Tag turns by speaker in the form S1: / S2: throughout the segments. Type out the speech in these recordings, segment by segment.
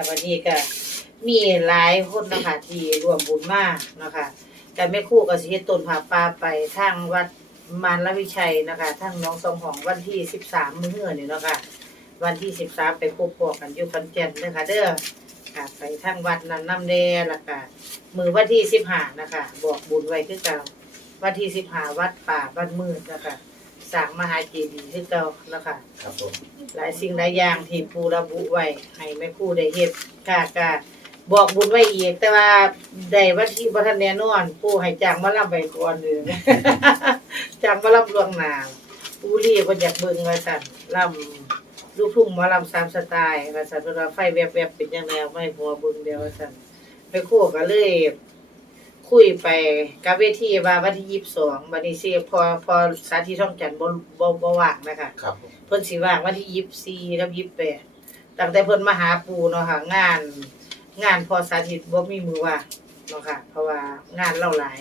S1: ค่ะวันนี้ก็มีหลายคนเนาะคะที่รวมบุญมาเนาะคะแต่แม่ครู่ก็สิเฮ็ดต้นผาป่าไปทางวัดมารวิชัยนะคะทางน้องสองของวันที่13มื้อนี้เนาะค่ะวันที่13ไปพบพอกันอยู่ขอนแก่นเด้อค่ะเด้อค่ะไปทางวัดนั้นนำแดแล้วก็มือวันที่15นะคะ บอกบุญไว้คือเก่าวันที่15วัดป่าบ้านมืดนะคะ สร้างมหาเจดีย์คือเก่านะคะ
S2: ครับผม
S1: หลายสิ่งหลายอย่างที่ปูระบุไว้ให้แม่ครูได้เฮ็ดกะกะบอกบุญไว้อีก แต่ว่าได้วันที่บ่ทันแน่นอนปู่ให้จ้างมาลํไปก่อนเด้อ จ้างมาลํล่วงหน้าปู่รีบ่อยากเบิ่งว่าซั่นลํลูกทุ่งหมอลำสามสไตล์ว่าซั่นเพิ่นว่าไฟแวบๆเป็นจังได๋เอาไม่พอเบิ่งเดียวว่าซั่นแม่ครูก็เลย คุยไปกับเวทีว่าวันที่22บัดนี้สิพอพอสาธิตท่องจันทร์บ่บ่บ่ว่างนะคะ
S2: ครับผม
S1: เพิ่นสิว่างวันที่ยี่สิบสี่กับยี่สิบแปดตั้งแต่เพิ่นมาหาปูเนาะค่ะ งาน งานพอสาธิตบ่มีมือว่างเนาะค่ะ เพราะว่างานเล่าหลาย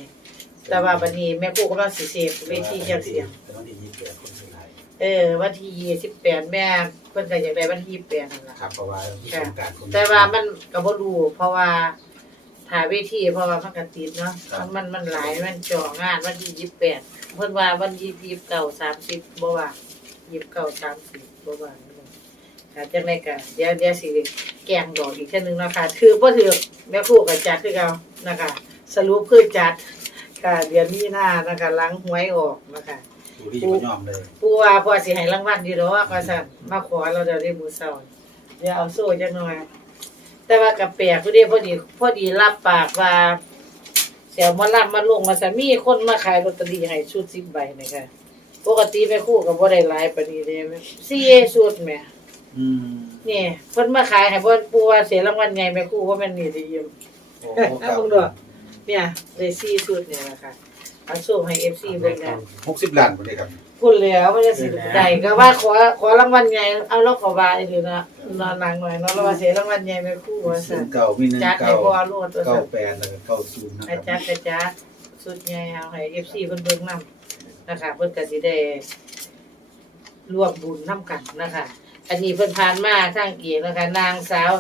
S1: แต่ว่าบัดนี้แม่ปูกำลังสิเสพเวทีเชียงเสียง
S2: เป็นวันที่ยี่สิบแปดคนสุดท้าย
S1: เออ วันที่ยี่สิบแปดแม่เพิ่นก็อยากได้วันที่ยี่สิบแปดนั่นล่ะ
S2: ครับเพราะว่าที่สงกรารคน
S1: แต่ว่ามันก็บ่รู้เพราะว่า ถ่ายเวทีเพราะว่ามันก็ติดเนาะมันมันมันหลายมันจ่องานวันที่ยี่สิบแปดเพิ่นว่าวันที่ยี่สิบเก้าสามสิบบ่ว่างยี่สิบเก้าสามสิบบ่ว่างค่ะจังได๋ก็เดี๋ยวเดี๋ยวสิแกล้งดอกอีกเทื่อนึงเนาะค่ะถือบ่ถือแม่ครูก็จัดคือเก่านะคะ สรุปคือจัดค่ะเดือนมีนานะคะหลังหวยออกนะคะ
S2: ดูที่จะยอมเลย
S1: ปู่ว่าพ่อสิให้รางวัลอยู่ดอกว่าซั่นมาขอเราเดี๋ยวได้มื้อเช้าเดี๋ยวเอาโซ่จักหน่อย แต่ว่ากับแปลกอยู่เด้พอดีพอดีรับปากว่าเสียวมารับมาลงมาซะมีคนมาขายลอตเตอรี่ให้ชุด10ใบนะคะปกติแม่ครูก็บ่ได้หลายปานนี้เด้สี่ชุดแหม่
S2: อืม
S1: นี่เพิ่นมาขายให้เพิ่นปู่ว่าเสียรางวัลใหญ่แม่ครูว่าแม่นนี่ได้ยืม
S2: โอ้
S1: เอาเบิ่งดูเนี่ยได้สี่ชุดเนี่ยนะคะเอาส่งให้ FC เบิ่งนะ
S2: หกสิบล้านคนเลยครับ
S1: พูดแล้วว่าจะสิได้ก็ว่าขอขอรางวัลใหญ่เอาแล้วขอบาอีกทีนะ นอนนางหน่อยเนาะแล้วว่าเสียรางวัลใหญ่แม่ครูว่า
S2: ศู
S1: ซั่
S2: น
S1: น
S2: ย์เก่ามีหนึ่ง
S1: จัดให้
S2: เก่า
S1: พ่อโลดตัว
S2: เก้า
S1: ซั่น
S2: แปดแล้วก็เก้าศูนย์นะค
S1: อา
S2: รับ
S1: จารย์กระจัดสุดใหญ่เอาให้ FC เพิ่นเบิ่งนํนะคะเพิ่นก็สิได้ร่วมบุญนํกันนะคะ อันนี้เพิ่นผ่านมาทางเอกนะคะ นางสาว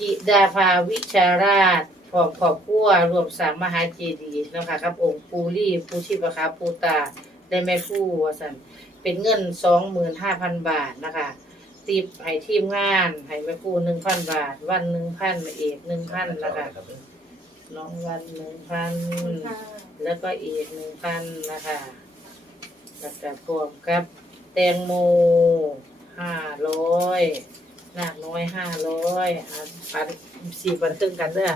S1: จิดาภาวิชาราชพร้อมครอบครัวรวมสร้างมหาเจดีย์นะคะครับ องค์ปูรี่ปูชีพคาปูตาได้แม่ครู่ว่าซั่นเป็นเงิน25,000บาทนะคะ ติบให้ทีมงานให้แม่ครู่1,000บาท วัน1,000เอก1,000นะคะน้องวันหนึ่งพันแล้วก็อีกหนึ่งพันนะคะแล้วก็พวกกับแตงโมห้าร้อยนาคน้อยห้าร้อยปันสี่ปันครึ่งกันเด้อ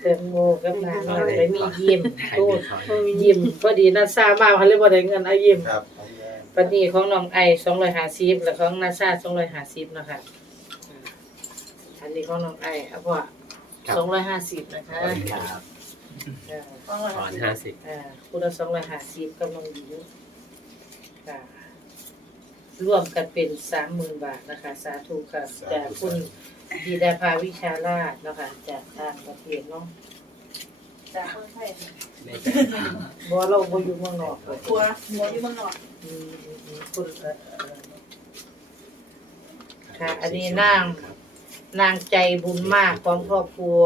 S1: แตงโมกับนาคน้อยไปมียิ้มตู้ยิ้มพอดีนัดซ่ามากเขาเลยบ่ได้เงินเอายิ้ม
S2: ครับ
S1: ปันนี้ของน้องไอสองร้อยห้าสิบแล้วของนาซาสองร้อยห้าสิบนะคะอันนี้ของน้องไอเอาพ่อสองร้อยห้าสิบนะคะ
S3: ครับ
S1: เออ
S3: ถอนห้าสิบ
S1: อ่าคูณละสองร้อยห้าสิบกำลังดีค่ะร่วมกันเป็นสามหมื่นบาทนะคะ สาธุค่ะจากคุณดีดาภาวิชาราชนะคะจากทางประเทศเนาะ
S4: จากคนไทย
S3: ไม่
S1: บ่เราบ่อยู่เมืองนอก
S4: ทัวร์หัวที่เมืองนอก
S1: อืมอืมอืมคุณเอ่อเอ่อค่ะ อันนี้นางนางใจบุญมากพร้อมครอบครัว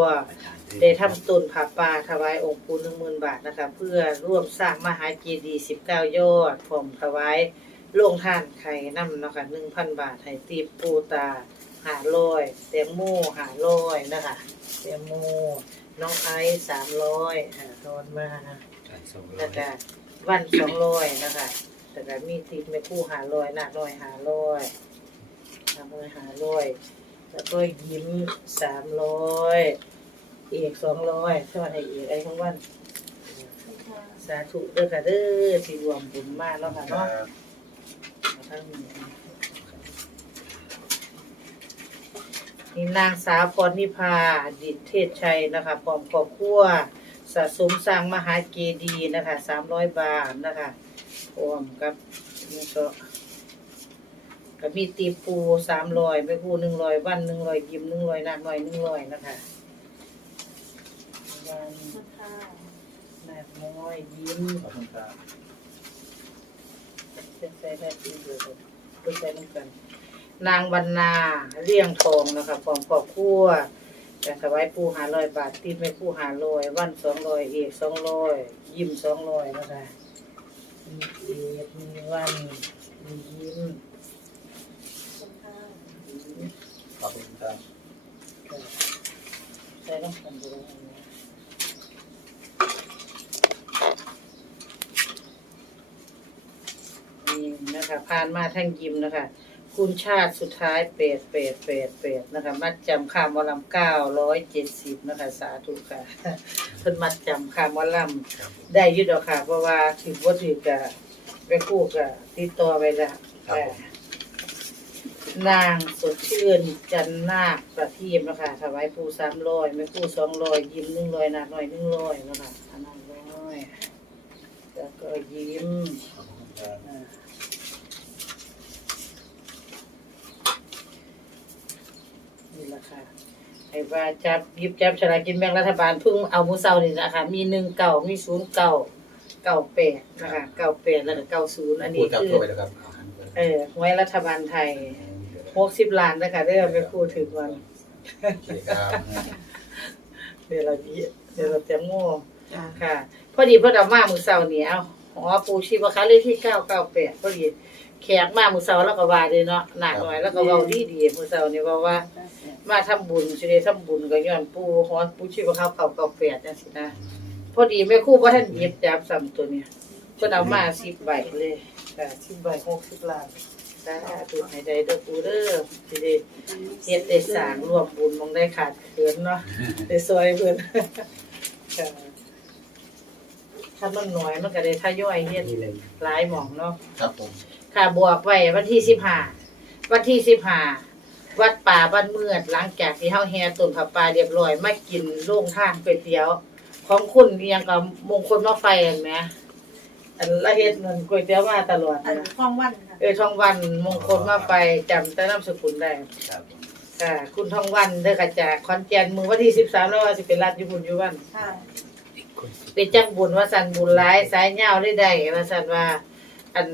S1: ได้ทำตุนผาป่าถวายองค์ปู่หนึ่งหมื่นบาทนะคะเพื่อร่วมสร้างมหาเจดีย์สิบเก้ายอดผมถวายโรงท่านไข่น้ำเนาะคะหนึ่งพันบาทให้ตีปูตาหาร้อยแตงโมหาร้อยนะคะแตงโม น้องไอซ์สามร้อยหาทอนมา
S3: สองร้อ
S1: แล้ว
S3: ย
S1: ก็วันสองร้อยนะคะแต่ก็มีติดแม่คู่หาร้อยหน้าร้อยหาร้อยหาร้อยหาร้อยแล้วก็ยิ้มสามร้อยเอกสองร้อยสวัสดีเอกไอ้ของวันสาธุเด้อค่ะเด้อที่รวมบุญมากเนาะค่ะ
S2: ครั
S1: เนาะ
S2: บ
S1: ทั้งนี้ นี่นางสาวพรนิพาดิษเทศชัยนะคะพร้อมครอบครัวสะสมสร้างมหาเจดีย์นะคะสามร้อยบาทนะคะพร้อมกับนี่ก็ก็มีตีปูสามร้อยไม่ปูหนึ่งร้อยวันหนึ่งร้อยยิ้มหนึ่งร้อยนาคน้อยหนึ่งร้อยนะคะวันนาคน้อยยิ้ม
S2: ขอบคุณครับ
S1: เป็นใส่แม่ตีเลยเป็นใส่น้ำกัน นางบรรณาเลี่ยงทองนะคะของครอบครัวแต่สบายปูหาลอยบาทติดไม่ปูหาลอยวันสองลอยเอกสองลอยยิ้มสองลอยนะคะมีเอกมีวันมียิ้ม
S4: ข
S2: อบคุณครับ
S1: ใส่ต้องทำดูนะคะผ่านมาทั้งยิ้มนะคะ คุณชาติสุดท้ายเปรตเปรตเปรตเปรตนะคะ มัดจำคำวอลำเก้าร้อยเจ็ดสิบนะคะ สาธุค่ะเพิ่นมัดจำคำวอลำได้ยุดดอกค่ะ เพราะว่าถือว่าถือกะไปคู่กะติดต่อไปละนางสดชื่นจันนาคประทีมนะคะถวายปูสามร้อยไม่คู่สองร้อยยิ้มหนึ่งร้อยนาหน่อยหนึ่งร้อยนะคะนาหน่อยแล้วก็ยิ้ม ว่าจับยิบจับฉลากินแบ่งรัฐบาลเพิ่งเอามือเศร้านี่นะคะมีหนึ่งเก่ามีศูนย์เก่าเก่าแปดนะคะเก่าแปดแล้วเก่าศูนย์อันนี้คือ
S2: เอ
S1: อหวยรัฐบาลไทยหกสิบล้านนะคะได้เอาไปพูดถึงวัน
S2: เดี๋
S1: ยวเราเดี๋ยวเราเต็มง่จ้ะค่ะ พอดีพ่อนเอามามือเศร้านี่เอาหอปูชีบะคะเลขที่เก้าเก้าแปดพอดี แขกมามือเสาแล้วก็ว่าเลยเนาะหนักหน่อยแล้วก็เว้าดีดีๆมือเสาเนี่ยว่าว่า มาทำบุญสิได้ทำบุญก็ย้อนปูฮ้อนปูชีพเขาเขาเกาแฟดจังซี่นะพอดีแม่คู่ก็ท่านหยิบจับซ้ำตัวเนี่ยเพิ่นเอามา10ใบเลยค่ะ10ใสิบล้านสาธุให้ได้เด้อปูเริ่มทีเด้เฮ็ดได้สางรวมบุญมองได้ขาดเขินเนาะได้ซอยเพื่อนค่ะถ้ามันน้อยมันก็ได้ทยอยเฮ็ดหลายหมองเนาะ
S2: ครับผม
S1: ค่ะบวกไว้วันที่สิบห้าวันที่สิบห้าวัดป่าบ้านเมือดหลังจากที่เฮาแห่ตุนผับปลาเรียบร้อยมากินโล่งท่าเก๋วยเตี๋ยว ของคุณเอียงกับมงคลมาไฟเห็นไหมอันละเฮ็ดเงินก๋วยเตี๋ยวมาตลอด
S4: อัน
S1: นะ
S4: องวัน
S1: เออทองวันมงคลมาไฟจำแต่นามสกุลได้
S2: ค่ะ
S1: คุณทองวันเด้อกระจากคอนเจนมือวันที่สิบสามแล้วว่าสิเป็นรัฐยุบุญยุบัน
S4: ค่ะ
S1: เป็นจังบุญว่าสันบุญร้ายสายเงาได้ได้ว่าสันว่า อัน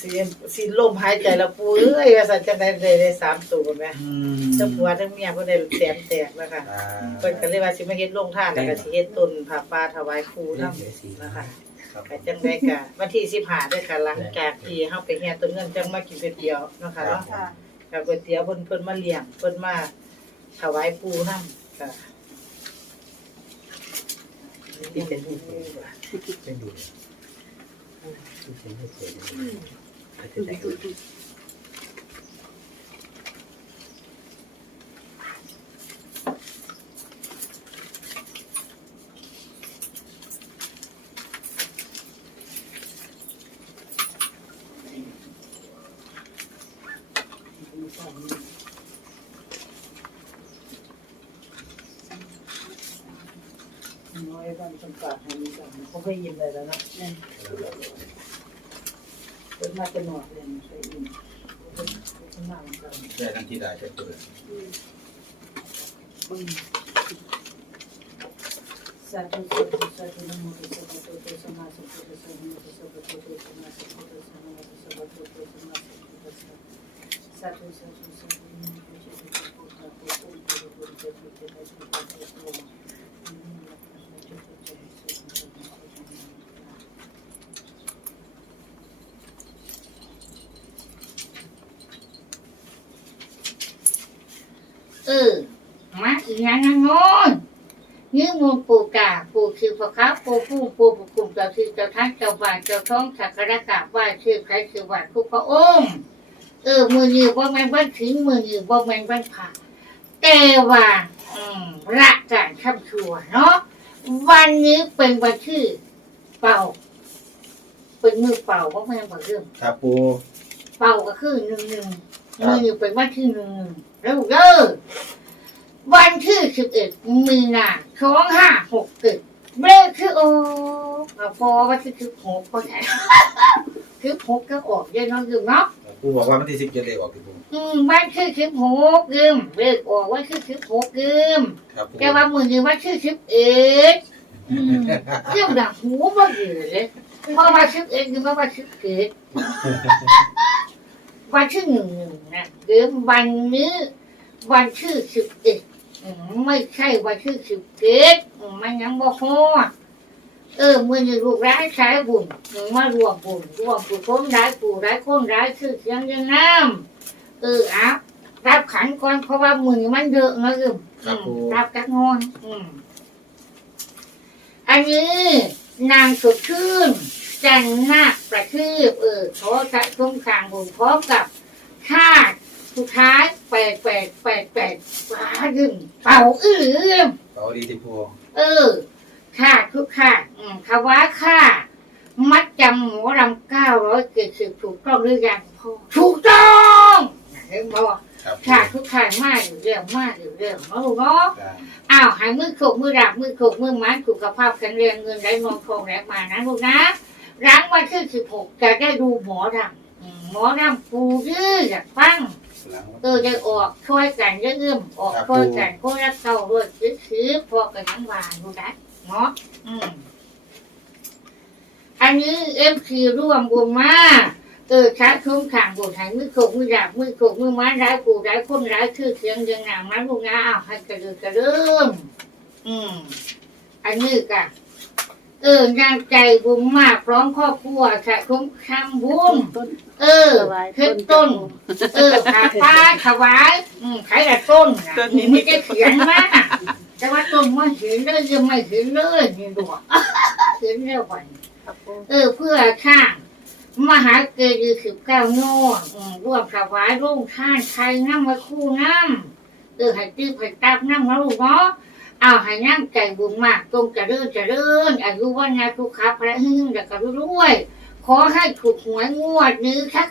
S1: สิสิลมหายใจแล้วปูเอ้ยว่าสันจะได้ได้สามตัวไหม
S2: อืม
S1: เจ้าผัวทั้งเมียก็ได้แสนแตกนะคะเป็นก็เลยว่าสิมาเฮ็ดโรงท่านแล้วก็สิเฮ็ดต้นผ้าป่าถวายครู
S3: นํ
S1: นะคะ
S2: ครับ
S1: จังได้ก็วันที่15ด้วยค่ะหลังจากที่เฮาไปแห่ต้นเงินจังมากินก๋วยเตี๋ยวนะคะเนาะ
S4: ค่ะ
S1: กับก๋วยเตี๋ยวเพิ่นเพิ่นมาเลี้ยงเพิ่นมาถวายปูนั่นค่ะ
S3: นี่เป็นผู้เป็นดูเลยเป็นดูเเขาจะได้
S1: น้อยบ้างจำกัดให้มีกันเขาไม่ยินเลยแล้วนะ มาจะหนอดเลยใส่อินข้างหน้ามันก็
S2: แค่ทั้งที่ได้จะเปิด
S1: บึ้งสาธุสาธุสาธุนะโมตัสสะภะคะวะโตอะระหะโตสัมมาสัมุทธัสสะนะโมตัสสะภะคะวะโตอะระหะโตสัมมาสัมพุทธัสสะนะโมตัสสะภะคะวะโตอะระหะโตสัมมาสัมพุทธัสสะสาธุสาธุสาธุนะโมตัสสะภะคะวะโตอะระหะโตสัมมาสัมพุทธัสสะนะโมตัสสะภะคะวะโตอะระหะโตสัมมาสัมพุทธัสสะ
S5: เออมาอีกอย่างงอนยืมมูลปูกาปูคือพระครับปูผู้ปูปูกลุ่มเจ้าที่เจ้าท่านเจ้าบ้านเจ้าท้องสักการะกราบไหว้ชื่อใครชื่อวัดทุกพระองค์เออมือยือบ่แม่นวันถึงมือยือบ่แม่นวันผ่าแต่ว่าอืมรัการทำชั่วเนาะวันนี้เป็นวันที่เป่า เป็นมือเป่าบ่แม่นบ่เรื่อง
S2: ครับปู
S5: เป่าก็คือหนึ่งหนึ่ง มือยือเป็นวันที่หนึ่งหนึ่งแล้วเด้อวันที่สิบเอ็ดมีนาสองห้าหกเกิดเบรกคือโอ้เอาพอวันที่สิบหกก็ได้สิบหกก็ออกเยอะเน้องยืมเนาะ
S2: ปูบอกว่าวันที่สิบเจ็ดเลยออกที่ปู
S5: อืมวันคือสิบหกยืมเลิกออกวันคือสิบหกยืม
S2: ครับปู
S5: แต่ว่ามือยืมวันคือสิบเอ็ดอืมเรื่องดังหูบ่อยู่เลยเพราะว่าสิบเอ็ดยืมว่าสิบเอ็ด วันที่หนึ่งหนึ่งนะหรือวันนี้ วันที่สิบเอ็ดอืมไม่ใช่วันที่สิบเอ็ดอืมมันยังบ่ฮอดเออมือนี่ลูกร้ายใช้บุญอืมมารวมบุญรวมบุญคนร้ายปู่ร้ายคนร้ายชื่อเสียงยังงามเออเอะรับขันก่อนเพราะว่ามือนี่มันเยอะนะอืม
S2: ครับปู
S5: รับจักงอนอืมอันนี้นางสุดชื่น จันนาคประทีปเออขอสะสมขางบุญพร้อมกับชาสุดท้ายแปดแปดแปดแปดฟ้าดึงเป่าอื้อหือ
S2: เป่าดีที่ปู
S5: เออค่าทุกค่าอืมคำว่าค่า มัดจำหมูรำเก้าร้อยเจ็ดสิบถูกต้องหรือยังพ่อถูกต้องเห็นบ่
S2: ครับ
S5: ค่าทุกค่ามากอยู่เรื่องมากอยู่เรื่องเนาะลูกเนาะอ้าวหายมือโขกมือดับมือโขกมือไม้สุขภาพแข็งแรงเงินไหลนองทองไหลมานะลูกนะ ร้างวันที่สิบหกจะได้ดูหมอดำอืมหมอดำปูยื้ออยากฟัง
S2: หลัง
S5: เออจะออกช่วยกันเรื่องออกช่วยกันคนละเก่าด้วยซื้อๆพอกันทั้งวานดูนะเนาะอืม อันนี้เอ็มซีร่วมบุญมาเออชักชุ่มข่างบุญหายมือโขกมือดับมือโขกมือไม้ร้ายปูร้ายคนร้ายชื่อเสียงยังงามนะลูกนะอ้าวให้กระเดือกระเริ่มอืม อันนี้กะ เออนางใจบุญมากพร้อมครอบครัวชะคุ้มคำบุญ
S4: ต้น
S5: เออเพชรต้นเออขาป้าถวายอืมขายแต่ต้นนะไม่ได้เขียนมาแต่ว่าต้นไม่เห็นเลยยังไม่เห็นเลยนี่ดูเห็นแล้ววัน
S4: ครับปู
S5: เออเพื่อข้างมหาเกดีสิบเก้าโน่อืมร่วมถวายร่วมท่านใครน้ำมาคู่น้ำเออให้ตื้อให้ตับน้ำนะลูกเนาะ เอาให้น้ำใจบุญมากตรงจะเดินจะเดินอายุวันนาทุกขับพระหึ่งแต่ก็รวยๆขอให้ถูกหวยงวดนี้สัก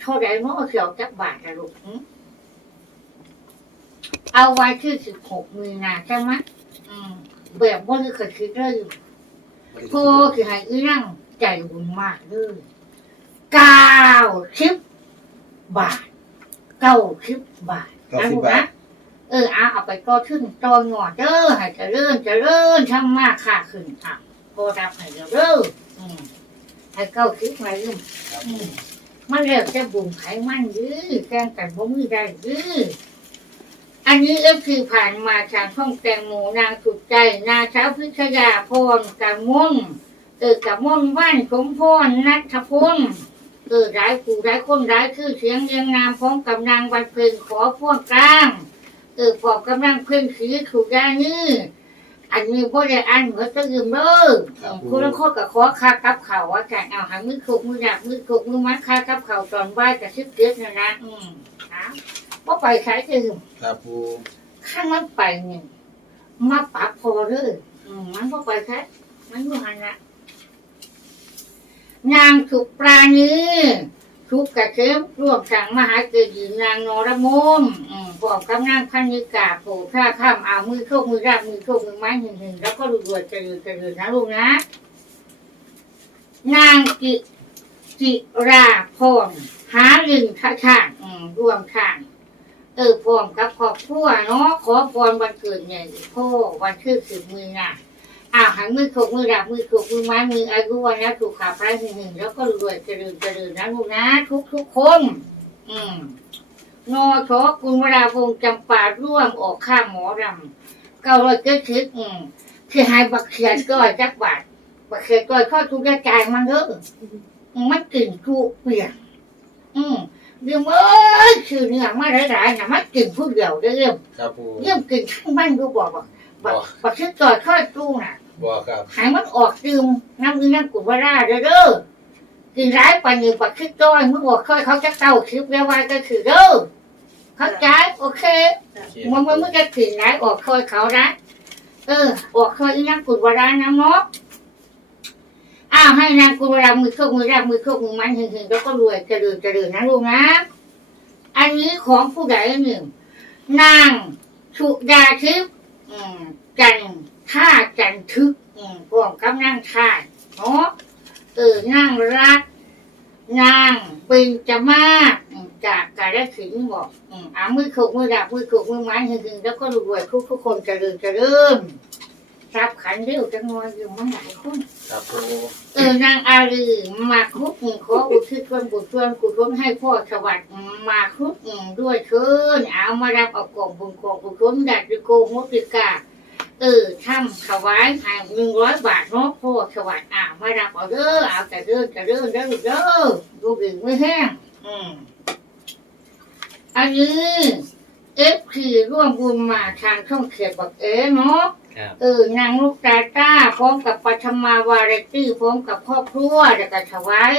S5: เท่าไหร่เนาะเขียวจักบาทนะลูกหึเอาไว้ที่สิบหกมีนาใช่ไหมอืมแบบว่านี่เคยคิดเลยอยู่พ่อคือให้อีนั่งใจบุญมากเลยเก้าสิบบาทเก้าสิบบาท
S2: เก้าสิบบาท
S5: เออเอาเอาไปก็ขึ้นตอนงอเด้อให้เจะเริ่มจะเริ่มทำมากค่าขึ้นอะพอรับให้เลยเออืมให้เก้าสิบมาลืมอืมมันเรียกจะบุญไขมันยื้อแกงกันบ่มือได้ยื้ออันนี้เอฟคือผ่านมาทางช่องแตงโมนางสุดใจ นางสาวพิชยาพรกับม่วงเออกับม่วงว่านสมพรนัทพลเออร้ายผู้ร้ายคนร้ายคือเสียงเรียงนามพร้อมกับนางวันเพ็ญขอพ่วงกลาง เออปอบกำลังเพ่งสีถูกยานี่ อันนี้พ่ได้อ่านเหมือนจะยืมเด้อ
S2: ครับ
S5: คุณละคนกับขอค่ากับเขาวว่าแกเอาหางมือขกมือดับมือขกมือมัดค่ากับเขาวตอนบ่ายกับชิบเกียรนะนะอืมนะว่าไปใช้จืม
S2: ครับปู
S5: ข้างมันไปเนี่ยมาปรับพอเลยอืมมันก็ไปแค่มันอยู่หันละนางสุปราณี ทุกกระเทียมร่วมสั่งมหาเกดีนางนรมนอืมบอกกำนางพันนิกาโผท่าข้ามเอามือโชคมือราบมือโชคมือไม้หนึ่งหนึ่งแล้วก็รวยๆเจริญเจริญนะลูกนะ นางจิจิราพรหาลิงท่าช่างร่วมช่างเออพร้อมกับครอบครัวเนาะขอพรวันเกิดเนี่ยพ่อวันชื่อสิบมือน่ะ อ้าวหันมือขกมือดับมือขกมือไม้มืออายุวันนะถูกขาพระหนึ่งหนึ่งแล้วก็รวยเจริญเจริญนะลูกนะทุกทุกๆคน อืมนอชอคุณวราพงษ์จำปาร่วมออกข้ามหมอรำเก้าร้อยเจ็ดสิบอืมคือหายบักเขียนก้อยจักบาทบักเขียนก้อยข้อทุกข์ใจายมันเถอะมันกลิ่นทุกเปลี่ยนอืมเรื่องเอ้ยชื่อเนี่ยมาหลายๆนะมากินผู้เดียวได้อเรื่อง
S2: ครับปู
S5: เรื่องกินทั้งบ้านก็บอกว่าบักบักชื่อจอดข้อตู้น่ะ
S2: บ่ครับ
S5: หายมันออกดื่มน้ำมือน้ำกุบว่าราเด้อเด้อกินร้ายปานนี้บักชื่อจอยมึงบอกค่อยเขาจะเต้าคลิปแล้วว่าก็คือเด้อเข้าใจโอเค
S2: โอเค
S5: มันมันมึงจะกินร้ายออกค่อยเขานะเออ ออกค่อยอีน้ำกุบว่าราน้ำเนาะอ้าวให้นางกุบว่ารามือโชคมือราบมือโชคมือมันหึงๆแล้วก็รวยเจริญเจริญนะลูกนะอันนี้ของผู้ใดหนึ่งนางสุดาทิพย์อืมจัน ท่าจันทึกอืมพวกกำลังท่าเนาะเออนางรักนางเป็นจะมากอืมจากกาลสินธุ์บอกอืมอามือขกมือดับมือขกมือไม้หึงๆแล้วก็รวยๆทุกทุกๆคนเจริญเจริญทรัพย์ไขนเร็วจังเลยอยู่มันหลายคน
S2: ครับปู
S5: เออนางอารีมาคุกขออุทิศส่วนบุญส่วนกุศลให้พ่อสวัสดิ์มาคุกด้วยเชิญเอามารับเอากล่องบุญกล่องกุศลดัดดิโกมุติกา เออทำถวายให้หนึ่งร้อยบาทเนาะพ่อสวัสดิ์อ่ามารับเอาเด้อเอาแต่เด้อแต่เด้อเด้อเด้อดูดึงไม่แห้งอืมอันนี้เอฟคือร่วมบุญมาทางช่องเขียนบอกเอ๋เนาะ
S3: ครับ
S5: เออนางลูกตาต้าพร้อมกับปัทมาวาไรตี้พร้อมกับพ่อครัวแล้วก็ถวาย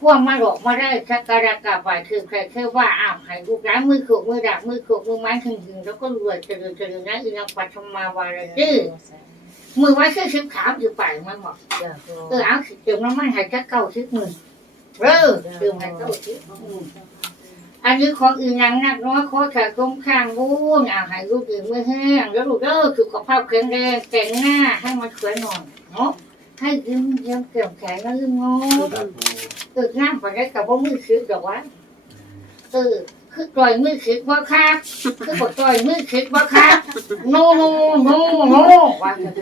S5: พวกมาหลอกมาได้ชักกระกราบไหวคือใครแค่ว่าอ้าวให้ลูกร้านมือขกมือดักมือขกมือไม้ถึงถึงแล้วก็รวยเจริญเจริญนะอีนางปัทมาวาไรตี้มือไว้แค่ชิบขาวอยู่ไปมันบอกเออเอาสิเติมน้ำมันให้จักเก้าชิบมือเออเติมให้เก้าชิบอันนี้ของอีนางนักน้อยขอถ่ายตรงข้างบุญเอาให้ลูกดื่มมือแห้งแล้วลูกเด้อสุขภาพแข็งแรงแต่งหน้าให้มันสวยหน่อยเนาะให้ยิ้มเยิ้มเกี่ยวแขนแล้วยิ้มงอ เออน้ำไปได้กับว่ามือคิดดอกวะเออคือต่อยมือคิดว่าคักคือบอกต่อยมือคิดว่าคักโนโนโนโนว่า
S1: เดี๋ยว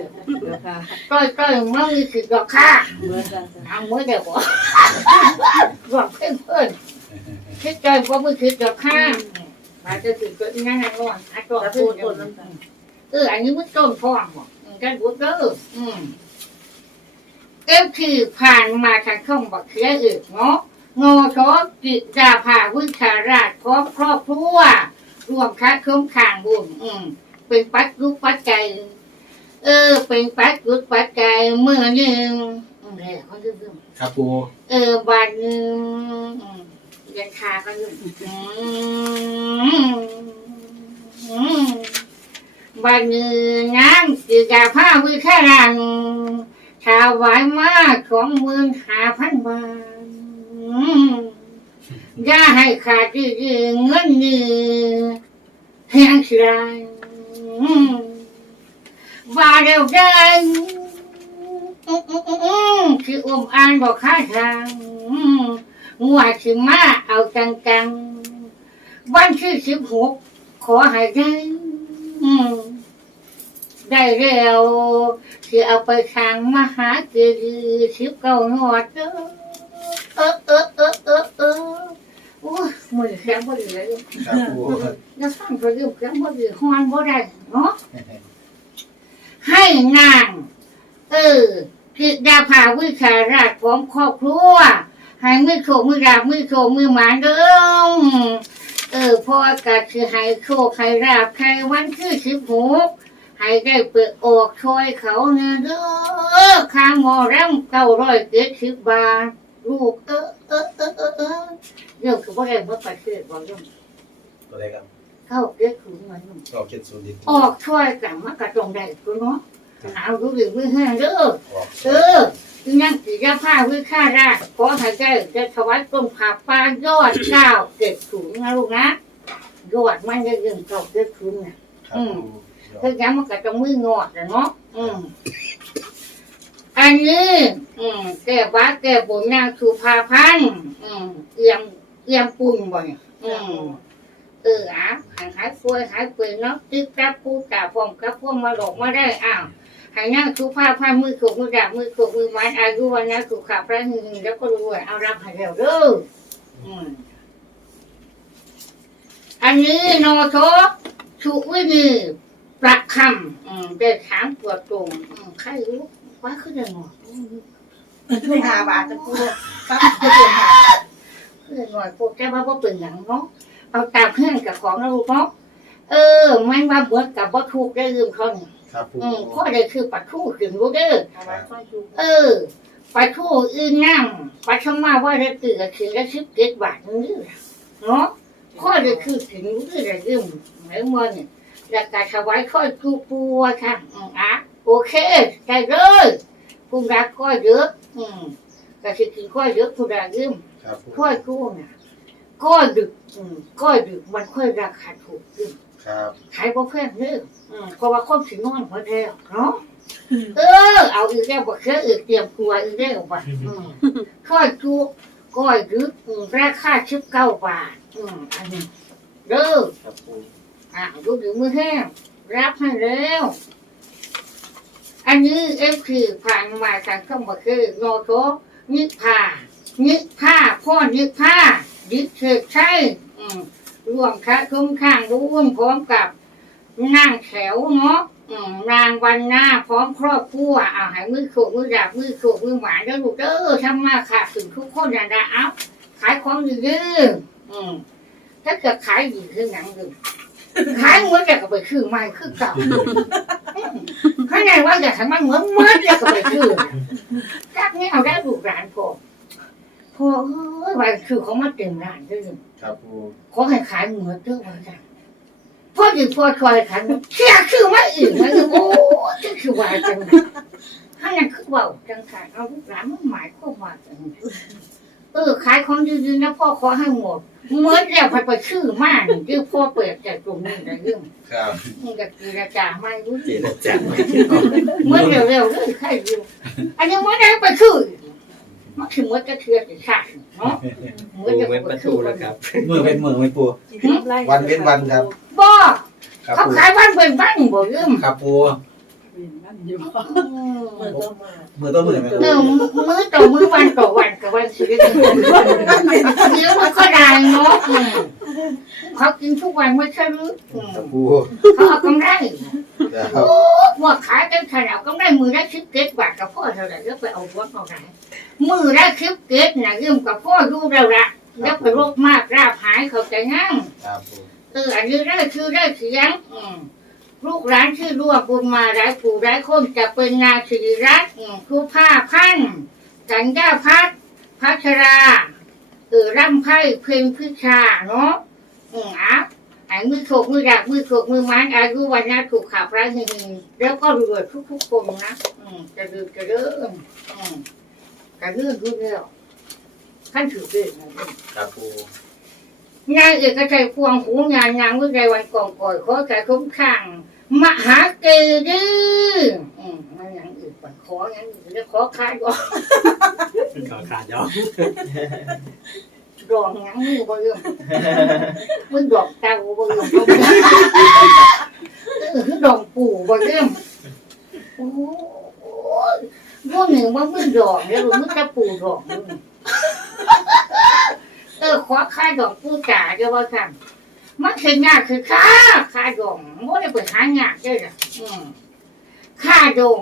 S1: ค่
S5: อยต่อยมือคิดดอกคัก
S1: เมื่ะ
S5: เอามือเดี๋ยวบอกเพื่อนเพื่อนคิดใจว่ามือคิดดอกคักมาจะถึงตัวนี้นั่นก่อนอะตัว
S1: จ้ะ
S5: เพื่อนเอออันนี้มันต้นฟองบ่อืมกันบุตรเด้ออืม เอฟคือผ่านมาทางช่องบักเสียอึกเนาะโงชอกิจาภาวิชาราชพร้อมครอบครัวรวมคัดเครื่องขางบุญอืมเป็นปัจจุปัจจัยเออ เป็นปัจจุปัจจัยเมื่อหนึ่งอืมแล้วเขาลืม
S2: ครับปู
S5: เออวันหนึ่งอืมเรียนคาก็ลืมอืมอืมวันหนึ่งน้ำกิจาภาวิชาราช ถาวายมาสองหมื่นห้าพันบาทอย่าให้ขาดดื้อๆเงินนี่แพงสิไรว่าเร็วได้อืออืมอืมคืออมอ่านบอกข้าทางงวดสิมาเอาจังจังวันที่สิบหกขอให้ได้ ได้แล้วคือเอาไปทางมหาเจดีย์สิบเก้าหอดเด้อเออเออเออเออเออโอ้ยมือแข็งพอดีเลย
S2: ครับปู
S5: จะฟังก็ยืมแข็งพอดีฮอนบ่ได้เนาะให้นางเออกิจดาภาวิชาราชพร้อมครอบครัวให้มือโชคมือดาบมือโชคมือหมานเด้อเออพ่อกะคือให้โชคให้ราบใครวันที่สิบหก ให้ได้เปิดออกช่วยเขาเนี่ยเด้อข้างมอแรำเก้าร้อยเจ็ดสิบบาทลูกเออเออเออเออเออเรื่องคือว่าอะไรเมื่อไปเชื่อบอกเรื่ง
S2: ตัวใดครับ
S5: เข้าเรียกคือมัน
S2: ก็เจ็ดศูนย์ดิ
S5: ออกช่วยกันมากระตรงได้คือเนาะเอาดูดิมือแห้งเด้อเออนั่งกี่ยาผ้าวิค่าราชขอหายใจจะถวายต้นผาปานยอดเก้าเจ็ดถุงนะลูกนะยอดมันจะยืนเก้าเจ็ดถุงน่ะ
S2: ครั บปู
S5: คือย้ำมันก็จะมืองอดนะเนาะอืมอันนี้อืมแก้บ้าแก้บนนางสุภาพันธ์อืมเอียมเอียมปุ่นบ่เนี่ยอืมเอออะหายหายป่วยหายป่วยเนาะตึกรับผู้จ่าพร้อมกับพวกมาหลอกมาได้อ้าวใหายนางสุภาพันธ์มือขกมือดาบมือขกมือไม้อายุวันนะสุขภาพระหึงแล้วก็รวยเอารับให้เร็วเด้ออืมอันนี้โนโทชุวินี ประคำอืมได้ถามปวดตรงอืมใครรู้ว่าขึ้นยังไง
S4: ไม่หาบาทจะพูดปั๊บจะเปลี่ยนหา
S5: เพื่อนหน่อยพวกแกว่าว่าเป็นอย่างเนาะเอาตามเพื่อนกับของเราเนาะเออไม่ว่าเบิดกับว่าถูกได้ลืมเขาเนี่ย
S2: ครับปู
S5: อืมข้อใดคือปัดทู่ถึงรู้เด้อ
S4: เอาไว้ช่วยดู
S5: เออปัดทู่อื่นนั่งปัดชมาว่าได้ตื่นกับถึงละสิบเจ็ดบาทนี่เนาะข้อใดคือถึงรู้เด้อได้ลืมเหมือนมันเนี่ย แล้วการถวายข้อจูปัวค่ะอืมอะโอเคได้เลยคุณรักข้อเยอะอืมก็คือกินข้อเยอะคุณรักลืม
S2: ครับปู
S5: ค่อยกู้น่ะก้อยดึกอืมก้อยดึกมันค่อยราคาถูกขึ้น
S2: ครับ
S5: ขายบ่แพงเด้ออืมเพราะว่าคนสินอนพอแล้วเนาะ เออ เอาอีกแล้วบ่เคยอีกเตรียมตัวอีกแล้วว่ะอืมค่อยกู้ก้อยดึกอืมราคาสิบเก้าบาท อืมอันนี้เด้อ
S2: ครับปู
S5: อะดูดึงมือแห้งรับให้แล้วอันนี้เอฟคือผ่านมาทางเข้ามาคือโนโตนิพานิพาพ่อนิพาดิเชิดใช่อืมรวมค่ะคุ้มข้างร่วมพร้อมกับนางแถวเนาะอืมนางวันหน้าพร้อมครอบครัวเอาให้มือโขกมือดาบมือโขกมือหวานแล้วลูกเด้อทำมาค่ะถึงทุกคนอย่างไรเอาขายของดีเด้ออืมถ้าเกิดขายดีคือหนังดึง ขายเหมือนจะก็ไปคือใหม่คือเก่าข้างในว่าอยากให้มันเหมือนเหมือนจะก็ไปคือจากนี้เอาได้ลูกหลานพอพอเอ้ยว่าคือเขามาเต็มร้านเด้อ
S2: ครับปู
S5: ขอให้ขายเหมือนเด้อว่าจังพ่ออยู่พ่อคอยขายเชื่อคือไม่อื่นนะโอ้จะคือว่าจังข้างนั้นคือเว่าจังขายเอาลูกหลานมันหมายความว่าจังเออขายของดีๆนะพ่อขอให้หมด เหมือนแล้วไปไปชื่อมากนี่คือพ่อเปิดจากตรงนี้นะเรื่อง
S2: ครับ
S5: มึงกับกีราจาไม่รู้
S3: เจรจาไม่
S5: เมื่อเร็วๆเลยใครอยู่อันนี้มันได้ไปคือมันคือมันจะเทือสิขาดเนาะ
S3: ปูเว้นประตูแล้วครับ
S2: มือเป็นมือไม่ปูวันเว้นวันครับ
S5: บ่
S2: ครับ
S5: เขา
S2: ปู
S5: ขายบ้านเป็นบ้านบ่ลืม
S2: ครับปู
S4: เปิดตัวมา
S2: มือต้นมือไหม
S5: เออมือต่อมื้อวันต่อวันกับวันชีวิตเดี๋ยมันก็ได้เนาะอืมเขากินทุกวันไม่ใช่หรืออืม
S2: ปู
S5: เขาเอากำไร
S2: ครับ
S5: พวกขายกันขนาดกำไรมือได้ชิปเก็ตบาทกับพ่อเท่าไหร่แล้วไปเอาวัดเอาไหนมือได้ชิปเกตนะยืมกับพ่อดูแล้วละแล้วไปโรคมากราบหายเขาใจงั้ง
S2: ครับปู
S5: เอออันนี้ได้ชื่อได้เสียง อืม ลูกร้านชื่อร่วมบุญมาหลายผู้หลายคนจะเป็นนาสิริรัตน์อืมครูผ้าพันธ์กัญญาพัฒน์พัชราเออร่ำไพ่เพลงพิชาเนาะอืมอะไอ้มือโขกมือดักมือโขกมือไม้อายุวันนาถูกขับไร้เฮงแล้วก็รวยทุกๆคนนะอืมจะดื่มจะเริ่มอืมจะเลื่อนรุ่นแล้วขั้นถือเรื่องนะ
S2: ครับปู
S5: นายเอกชัยพวงหูงานงานวิจัยวันก่อนก่อยขอใจคุ้มข้าง มหาเกดื้ออืมมันยังอื่นก่อนขออย่างอื่นแล้วขอคายก่อน
S3: ขอขาดยอม
S5: ดองยังมือบ่เรื่องมึงดอกเตาบ่เรื่องเออคือดองปู่บ่เรื่องโอ้ยพวกหนึ่งว่ามึงดอกแล้วมึงจะปู่ดอกมึงเออขอคายดอกปู่จ๋าเจ้าว่าค่ะ มันคืองานคือค่าค่าดงไม่ได้ไปหางานได้หรอกอืมค่าดง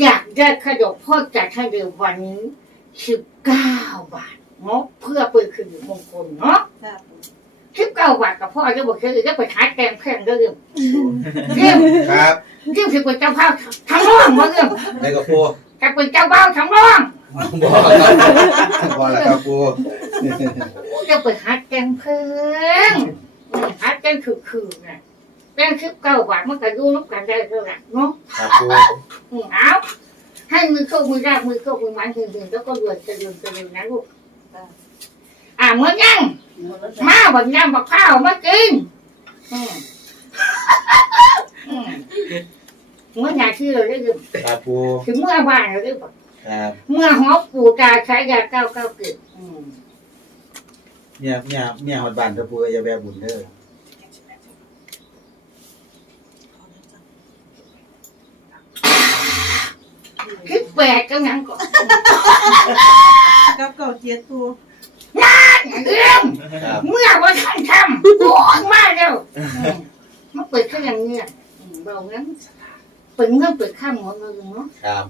S5: อยากได้ค่าดงพ่อจัดให้เดือนวันนี้สิบเก้าบาทเนาะเพื่อเป็นคืนมงคลเนาะสิบเก้าบาทกับพ่อจะบอกคือจะไปขายแกงแพงเรื่องเรื่อง
S2: ครับ
S5: เรื่องสิเป็นเจ้าภาพทั้งร่องว่าเรื่อง
S2: ในกระปู
S5: จะเป็นเจ้าบ่าวทั้งร่อง
S2: บ่ครับบ่แล้วครับปู
S5: จะไปหาแกงเพลิ งหาแกงคือคือๆนะแกงสิบเก้าบาทมันก็ดูน้ำกันได้เท่าไหร่เนาะ
S2: ครับปู
S5: อืมเอาให้มือโชคมือรากมือโชคมือมันถึงถึงแล้วก็รวยจะลืมจะลืมนะลูกอ่าเมื่อยังมาบักยำบักข้าวมากินอืมอืมเมื่อไหร่ที่เราได้ยิน
S2: ครับปู
S5: ถึงเมื่อวานเราได้บอก
S2: ครับ
S5: เมื่อหอปู่ตาใช้ยาเก้าเก้าเกิดอืม
S2: เมียเมียเมียฮอดบ้านตะปูอย่าแวะบุญเด้อ
S5: คิดแปดก็งั้นก่อน
S4: กับเก่าเจี๊ยตัว
S5: เรื่อง
S2: ครับ
S5: เมื่อวันท่านทำโอ้ยมากแล้วอืมมันเปิดแค่อย่างเงี้ยอืมเรางั้นเปิดเงื่อนเปิดข้ามหัวเงินเนาะ
S2: ครับ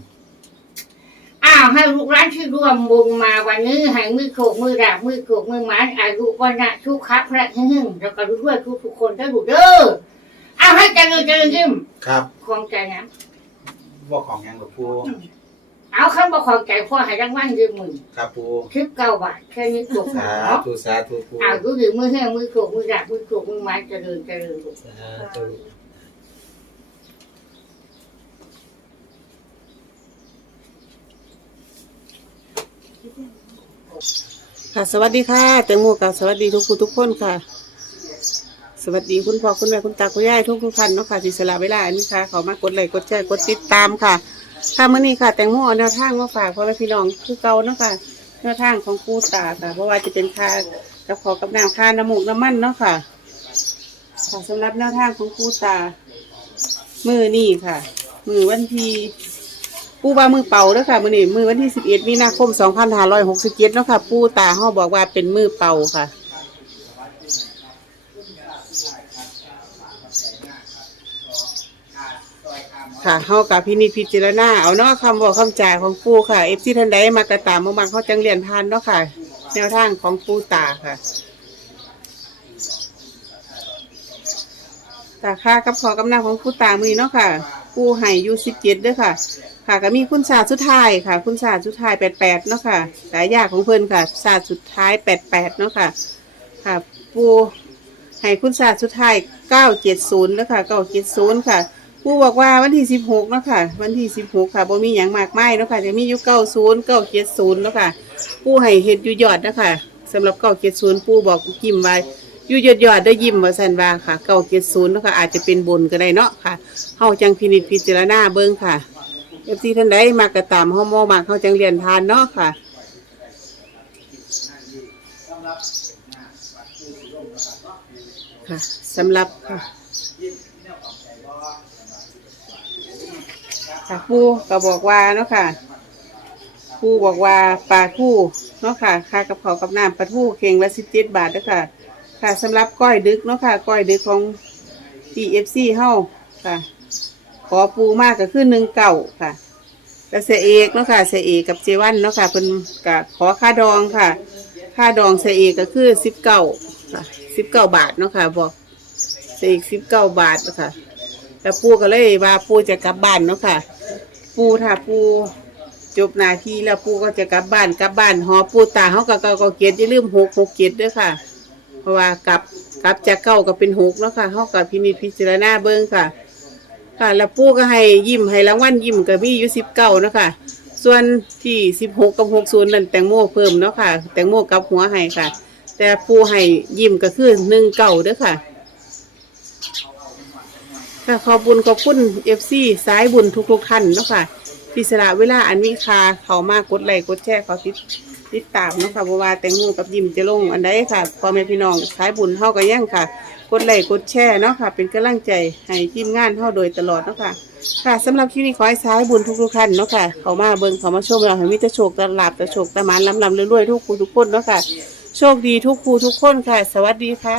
S5: อ้าวให้ลูกร้านที่ร่วมบุญมาวันนี้ให้มือโขกมือดาบมือโขกมือหมานอายุวันนะทุกขับพระหึ่งแล้วก็รู้ด้วยทุกทุกๆคนได้ดูเด้ออ้าวให้เจริญเจริญยิ้ม
S2: ครับ
S5: ความใจนะ
S2: บ่ของหยังหรอกปู
S5: เอาขั้นบ่ความใจพ่อให้รางวัลยืมมือ
S2: ครับปู
S5: คิดเก้าบาทแค่นี้จบ
S2: สา
S5: เนาะ
S2: ธุสาธุปู
S5: อ้าวรู้ดีมือแห้งมือโขกมือดาบมือโขกมือหมานเจริญเจริญลูก
S3: สาธุ
S6: ค่ะ สวัสดีค่ะ แตงโมกับสวัสดีทุกผู้ทุกคนค่ะ สวัสดีคุณพ่อคุณแม่คุณตาคุณยายทุกทุกท่านเนาะค่ะที่สละเวลาอันนี้ค่ะเขามากดไลค์กดแชร์กดติดตามค่ะค่ะมื่อนี้ค่ะแตงโมเอาแนวทางมาฝากพ่อแม่พี่น้องคือเก่าเนาะค่ะแนวทางของครูตาค่ะเพราะว่าจะเป็นค่ากับขอกับน้ำค่าน้ำมูกน้ำมันเนาะค่ะค่ะสำหรับแนวทางของครูตา มือนี่ค่ะ มือวันที่ ปูว่ามือเป่าเด้อค่ะมื้อนี้มือวันที่สิบเอ็ดมีนาคมสองพันห้าร้อยหกสิบเจ็ดเนาะค่ะ ปูตาเฮาบอกว่าเป็นมือเป่าค่ะ ค่ะเฮากับพินิจพิจารณาเอาเนาะคำบอกคำจ่ายของปูค่ะเอฟซีท่านใดมากระตามมาบังเขาจังเรียนทานเนาะค่ะ แนวทางของปูตาค่ะตาค่ากับขอกำนังของปูตามือเนาะค่ะปูไห่ยูสิบเจ็ดด้วยค่ะ ค่ะก็มีคุณศาสตร์สุดท้ายค่ะ คุณศาสตร์สุดท้ายแปดแปดเนาะค่ะสายยากของเพิ่อนค่ะศาสตร์สุดท้ายแปดแปดเนาะค่ะ ค่ะ ปูให้คุณศาสตร์สุดท้ายเก้าเจ็ดศูนย์แล้วค่ะเก้าเจ็ดศูนย์ค่ะผู้บอกว่าวันที่สิบหกเนาะค่ะ วันที่สิบหกค่ะบ่มีอย่างมากไมายเนาะค่ะจะมีอยู่เก้าศูนย์เก้าเจ็ดศูนย์เนาะค่ะผู้ให้เฮ็ดอยู่ยอดเนาะค่ะสำหรับเก้าเจ็ดศูนย์ผู้บอกยิ้มไว้อยู่ยอดยอดได้ยิ้มว่าสันว่าค่ะเก้าเจ็ดศูนย์เนาะค่ะอาจจะเป็นบนก็ได้เนาะค่ะเฮาจังพินิจพิจารณาเบิ่งค่ะ เอฟซีท่านใดมากระตามเฮาโมมากเฮาจังเรียนทานเนาะค่ะค่ะสำหรับค่ะค่ะครูก็บอกว่าเนาะค่ะครูบอกว่าปลาทูเนาะค่ะค่ากับเขากับน้ำปลาทูเข่งละสิบเจ็ดบาทเด้อค่ะ ค่ะสำหรับก้อยดึกเนาะค่ะก้อยดึกของ TFC เฮ้าค่ะ ขอปูมากก็คือหนึ่งเก่าค่ะแล้วเสยเอกเนาะค่ะเสยเอกกับเจวันเนาะค่ะเพิ่นก็ขอค่าดองค่ะ ค่าดองเสยเอกก็คือสิบเก้าค่ะสิบเก้าบาทเนาะค่ะบอกเสยเอกสิบเก้าบาทเนาะค่ะแต่ปูก็เลยว่าปูจะกลับบ้านเนาะค่ะ ปูถ้าปูจบนาทีแล้วปูก็จะกลับบ้านกลับบ้านหอปูตาเขาก็เก้าก็เกียรติอย่าลืมหกหกเกียรติด้วยค่ะ เพราะว่ากลับกลับจากเก้าก็เป็นหกแล้วค่ะเขากับพินิจพิจารณาเบิ้งค่ะ ค่ะแล้วปูก็ให้ยิ้มให้รางวัลยิ้มกับมีอยู่สิบเก้านะคะ ส่วนที่สิบหกกับหกศูนย์นั่นแตงโมเพิ่มเนาะค่ะ แตงโมกับหัวให้ค่ะ แต่ปูให้ยิ้มก็คือหนึ่งเก้าเด้อค่ะค่ะขอบุญขอบคุณเอฟซีสายบุญทุกๆท่านเนาะค่ะที่สละเวลาอันมีค่าเขามากกดไลค์กดแชร์ขอติดติดตามเนาะค่ะเพราะว่าแตงโมกับยิมจะลงอันใดค่ะพ่อแม่พี่น้องสายบุญเฮาก็ยังค่ะ กดไลค์กดแชร์เนาะค่ะ เป็นกำลังใจให้ทีมงานเฮาโดยตลอดเนาะค่ะ ค่ะสำหรับคลิปนี้ขอให้สายบุญทุกๆท่านเนาะค่ะ เขามาเบิ่งเขามาชมเราให้มิตรโชคตลาบแต่โชคตะหมันลำลำเรื่อยๆทุกคู่ทุกคนเนาะค่ะ โชคดีทุกคู่ทุกคนค่ะ สวัสดีค่ะ